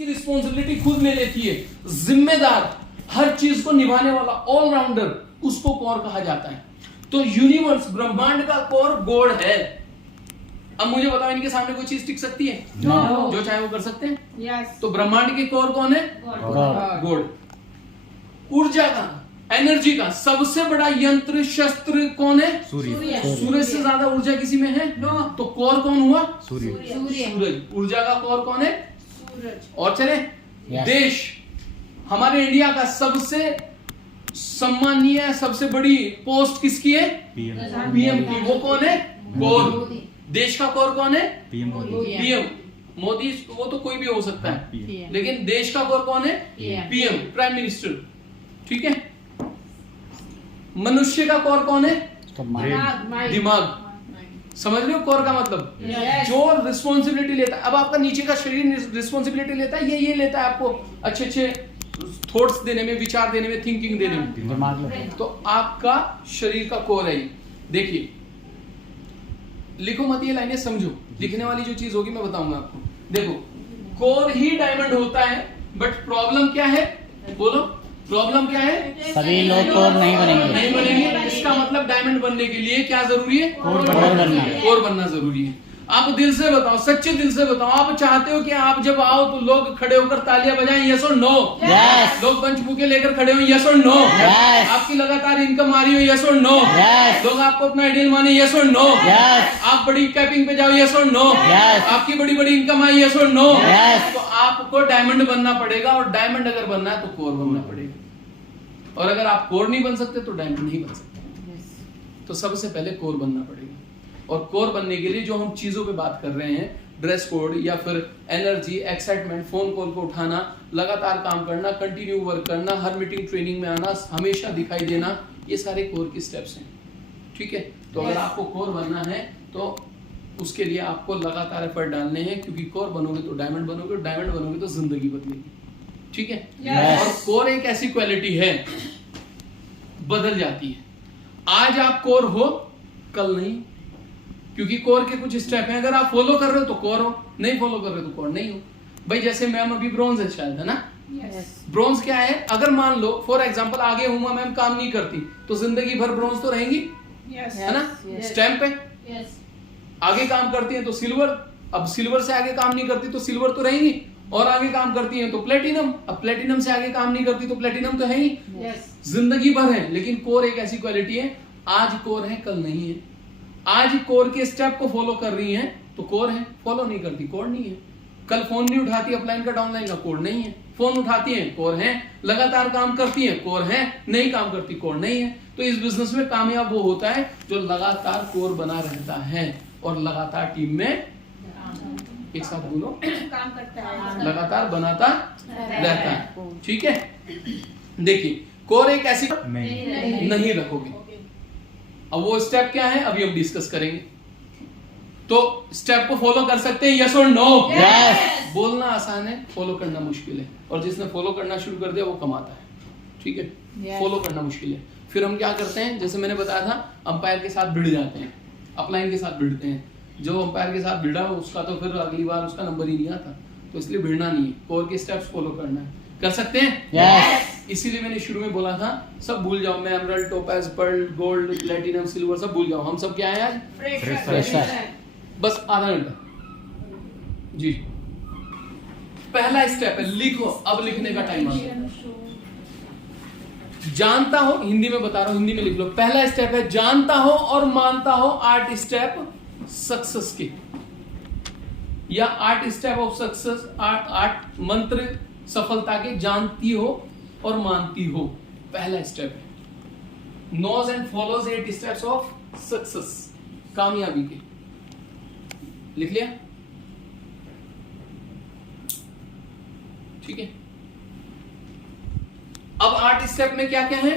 की रिस्पॉन्सिबिलिटी खुद ले लेती है, जिम्मेदार, हर चीज को निभाने वाला, ऑलराउंडर, उसको कोर कहा जाता है। तो यूनिवर्स, ब्रह्मांड का कोर गॉड है। अब मुझे बताओ, इनके सामने कोई चीज टिक सकती है? No. जो चाहे वो कर सकते हैं। Yes. तो ब्रह्मांड के कोर कौन है? God. गॉड। ऊर्जा का, एनर्जी का सबसे बड़ा यंत्र शस्त्र कौन है? सूर्य। सूरज से ज्यादा ऊर्जा किसी में है? No. तो कोर कौन हुआ? सूर्य। सूरज। ऊर्जा का कोर कौन है? सूरज। और चले Yes. देश, हमारे इंडिया का सबसे सम्मानीय, सबसे बड़ी पोस्ट किसकी है? पीएम की। वो कौन है? कोर। देश का कोर कौन है? पीएम। मोदी, वो तो कोई भी हो सकता है, लेकिन देश का कोर कौन है? PM, prime minister. ठीक है। मनुष्य का कोर कौन है? दिमाग। समझ रहे हो कोर का मतलब? Yes. जो रिस्पॉन्सिबिलिटी लेता है। अब आपका नीचे का शरीर रिस्पॉन्सिबिलिटी लेता है, ये लेता है आपको अच्छे अच्छे थॉट्स देने में, विचार देने में, थिंकिंग देने में। दिमाग तो आपका शरीर का कोर है ये। देखिए, लिखो मत ये लाइनें, समझो। लिखने वाली जो चीज होगी मैं बताऊंगा आपको। देखो, कोर ही डायमंड होता है, बट प्रॉब्लम क्या है? बोलो, प्रॉब्लम क्या है? सभी लोग कोर नहीं बनेंगे। नहीं बनेंगे। इसका मतलब डायमंड बनने के लिए क्या जरूरी है? कोर बनना। कोर बनना जरूरी है। आप दिल से बताओ, सच्चे दिल से बताओ, आप चाहते हो कि आप जब आओ तो लोग खड़े होकर तालियां बजाएं? यस और नो? Yes. लोग पंच बुके लेकर खड़े हो? यस और नो? Yes. आपकी लगातार इनकम आ रही हो? यस और नो? Yes. लोग आपको अपना आइडियल माने? यस और नो? Yes. आप बड़ी कैपिंग पे जाओ? यस और नो? Yes. आपकी बड़ी बड़ी इनकम आई? यस और नो? Yes. तो आपको डायमंड बनना पड़ेगा, और डायमंड अगर बनना है तो कोर बनना पड़ेगा। और अगर आप कोर नहीं बन सकते तो डायमंड नहीं बन सकते। तो सबसे पहले कोर बनना पड़ेगा। और कोर बनने के लिए जो हम चीजों पे बात कर रहे हैं, ड्रेस कोड या फिर एनर्जी, एक्साइटमेंट, फोन कॉल को उठाना, लगातार काम करना, कंटिन्यू वर्क करना, हर मीटिंग ट्रेनिंग में आना, हमेशा दिखाई देना, ये सारे कोर के स्टेप्स हैं। ठीक है। तो अगर आपको कोर बनना है तो उसके लिए आपको लगातार एफर्ट डालने हैं, क्योंकि कोर बनोगे तो डायमंड बनोगे, डायमंड बनोगे तो जिंदगी बदलेगी। ठीक है। Yes. और कोर एक ऐसी क्वालिटी है, बदल जाती है। आज आप कोर हो, कल नहीं, क्योंकि कोर के कुछ स्टेप हैं। अगर आप फॉलो कर रहे हो तो कोर हो, नहीं फॉलो कर रहे हो तो कोर नहीं हो। भाई जैसे मैम अभी ब्रॉन्ज है शायद, है ना? ब्रॉन्ज क्या है? अगर मान लो फॉर एग्जांपल आगे हुआ मैम काम नहीं करती, तो जिंदगी भर ब्रॉन्ज तो रहेंगी, है ना? स्टैंप पे आगे काम करती है तो सिल्वर, अब सिल्वर से आगे काम नहीं करती तो सिल्वर तो रहेंगी, और आगे काम करती है तो प्लेटिनम, अब प्लेटिनम से आगे काम नहीं करती तो प्लेटिनम तो है ही। जिंदगी भर है। लेकिन कोर एक ऐसी क्वालिटी है, आज कोर है कल नहीं है। आज कोर के स्टेप को फॉलो कर रही हैं तो कोर है, फॉलो नहीं करती कोर नहीं है। कल फोन नहीं उठाती, अपलाइन का डाउनलाइन का, कोर नहीं है। फोन उठाती हैं, कोर है। लगातार काम करती हैं, कोर है। नहीं काम करती, कोर नहीं है। तो इस बिजनेस में कामयाब वो होता है जो लगातार कोर बना रहता है और लगातार टीम में, एक साथ बोलो, काम करता है, लगातार बनाता रहता है। ठीक है। देखिए, कोर एक ऐसी नहीं रखोगे। अब वो स्टेप क्या है अभी हम डिस्कस करेंगे। तो स्टेप को फॉलो कर सकते हैं? यस और नो? Yes. बोलना आसान है, फॉलो करना मुश्किल है। और जिसने फॉलो करना शुरू कर दिया वो कमाता है। ठीक है। Yes. फॉलो करना मुश्किल है। फिर हम क्या करते हैं, जैसे मैंने बताया था, अंपायर के साथ भिड़ जाते हैं, अपलाइन के साथ भिड़ते हैं। जो अंपायर के साथ भिड़ा उसका तो फिर अगली बार उसका नंबर ही नहीं आता, तो इसलिए भिड़ना नहीं है, कोर के स्टेप्स फॉलो करना है। कर सकते हैं? Yes. इसीलिए मैंने शुरू में बोला था सब भूल जाओ, मैं emerald, topaz, pearl, gold, platinum, silver सब भूल जाओ। हम सब क्या है आज? Fresher. बस आधा घंटा जी। पहला स्टेप है, लिखो। अब लिखने का टाइम आ गया। जानता हो, हिंदी में बता रहा हूं, हिंदी में लिख लो। पहला स्टेप है, जानता हो और मानता हो 8 स्टेप सक्सेस के, या 8 स्टेप ऑफ सक्सेस, 8 मंत्र सफलता के। जानती हो और मानती हो, पहला स्टेप है। Knows and follows 8 steps of success, कामयाबी के। लिख लिया? ठीक है। अब 8 स्टेप में क्या क्या है?